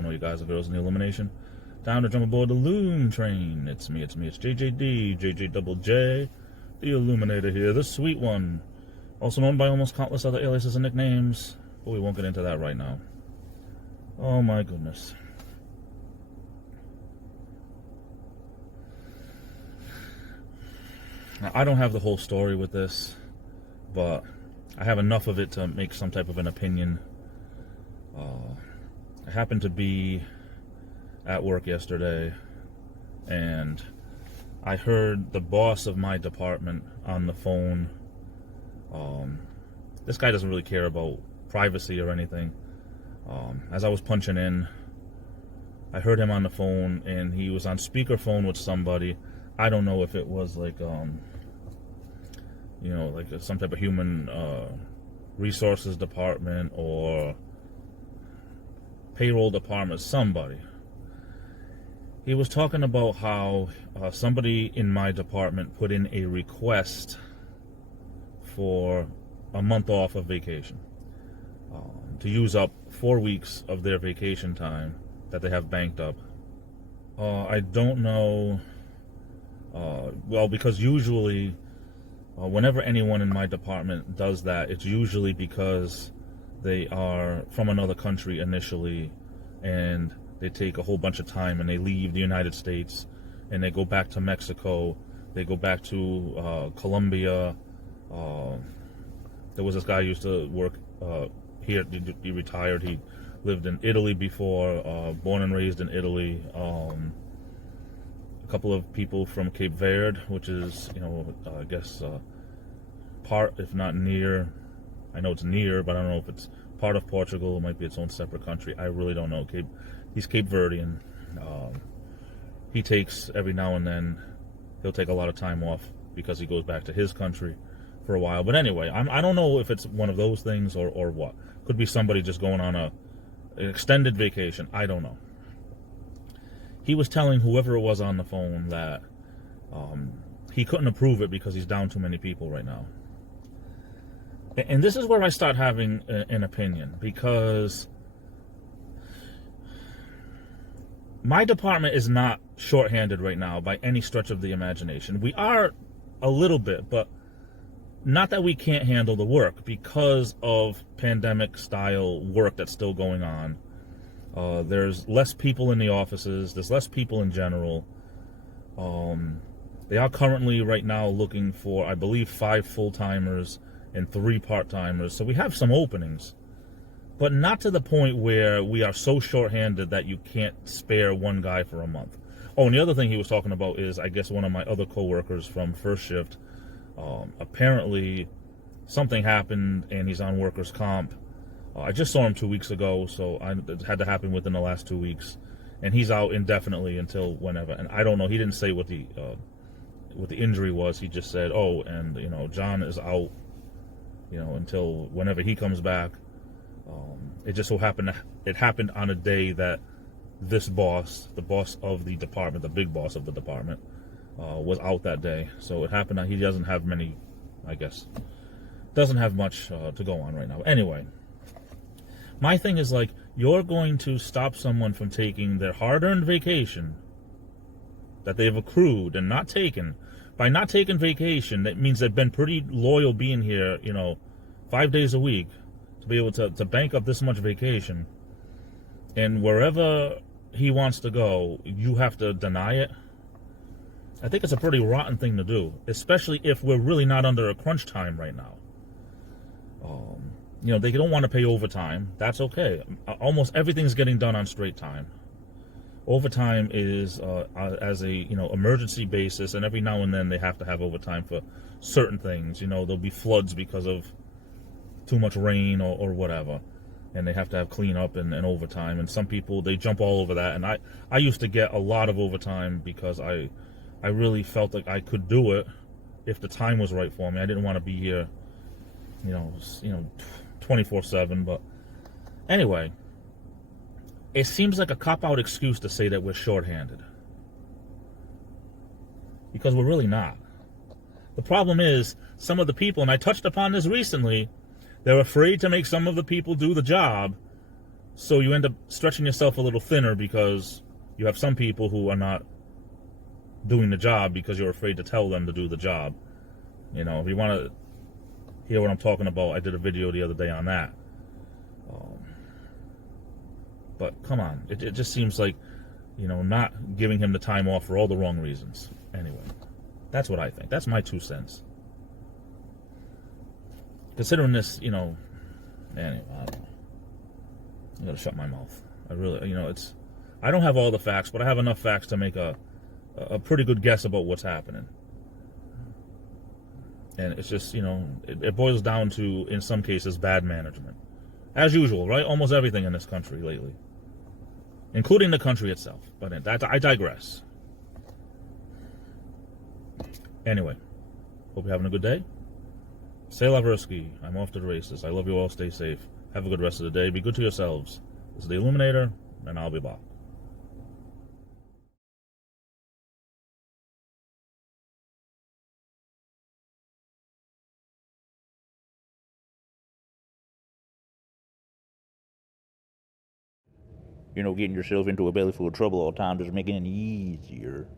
going on, you guys and girls in the Illumination? Time to jump aboard the Loom train. It's JJD, JJ the Illuminator here, the sweet one. Also known by almost countless other aliases and nicknames, but we won't get into that right now. Oh my goodness. Now, I don't have the whole story with this, but I have enough of it to make some type of an opinion. I happened to be at work yesterday, and I heard the boss of my department on the phone. This guy doesn't really care about privacy or anything. As I was punching in, I heard him on the phone, and he was on speakerphone with somebody. I don't know if it was like, like some type of human resources department or payroll department, somebody. He was talking about how somebody in my department put in a request for a month off of vacation, to use up 4 weeks of their vacation time that they have banked up. I don't know, well, because usually whenever anyone in my department does that, it's usually because they are from another country initially, and they take a whole bunch of time and they leave the United States and they go back to Mexico, they go back to Colombia. There was this guy who used to work here, he retired, he lived in Italy before, born and raised in Italy. A couple of people from Cape Verde, which is, I guess part, if not near, I know it's near, but I don't know if it's part of Portugal. It might be its own separate country. I really don't know. He's Cape Verdean. He takes, every now and then, he'll take a lot of time off because he goes back to his country for a while. But anyway, I don't know if it's one of those things or what. Could be somebody just going on an extended vacation. I don't know. He was telling whoever it was on the phone that he couldn't approve it because he's down too many people right now. And this is where I start having an opinion, because my department is not shorthanded right now by any stretch of the imagination. We are a little bit, but not that we can't handle the work because of pandemic-style work that's still going on. There's less people in the offices. There's less people in general. They are currently right now looking for, I believe, 5 full-timers and 3 part-timers. So we have some openings, but not to the point where we are so short-handed that you can't spare one guy for a month. Oh, and the other thing he was talking about is, I guess, one of my other coworkers from first shift. Apparently, something happened and he's on workers' comp. I just saw him 2 weeks ago, so it had to happen within the last 2 weeks, and he's out indefinitely until whenever. And I don't know. He didn't say what the injury was. He just said, "Oh, and John is out, until whenever he comes back." It just so happened it happened on a day that this boss, the boss of the department, the big boss of the department, was out that day. So it happened that he doesn't have many, I guess, doesn't have much to go on right now. Anyway, my thing is, like, you're going to stop someone from taking their hard-earned vacation that they've accrued and not taken. By not taking vacation, that means they've been pretty loyal being here, 5 days a week, to be able to bank up this much vacation. And wherever he wants to go, you have to deny it. I think it's a pretty rotten thing to do, especially if we're really not under a crunch time right now. They don't want to pay overtime. That's okay. Almost everything's getting done on straight time. Overtime is as a emergency basis, and every now and then they have to have overtime for certain things. There'll be floods because of too much rain or whatever, and they have to have cleanup and overtime. And some people, they jump all over that. And I used to get a lot of overtime because I really felt like I could do it if the time was right for me. I didn't want to be here, 24/7. But anyway, it seems like a cop-out excuse to say that we're shorthanded, because we're really not. The problem is, some of the people, and I touched upon this recently, they're afraid to make some of the people do the job So you end up stretching yourself a little thinner because you have some people who are not doing the job because you're afraid to tell them to do the job. You know, if you want to hear what I'm talking about, I did a video the other day on that. But come on, it just seems like, you know, not giving him the time off for all the wrong reasons. Anyway, that's what I think. That's my 2 cents. Considering this, you know, anyway, I don't know. I gotta shut my mouth. I really, you know, I don't have all the facts, but I have enough facts to make a pretty good guess about what's happening. And it's just, you know, it boils down to, in some cases, bad management. As usual, right? Almost everything in this country lately. Including the country itself. But I digress. Anyway, hope you're having a good day. Say Laversky. I'm off to the races. I love you all. Stay safe. Have a good rest of the day. Be good to yourselves. This is the Illuminator, and I'll be back. You know, getting yourself into a belly full of trouble all the time doesn't make it any easier.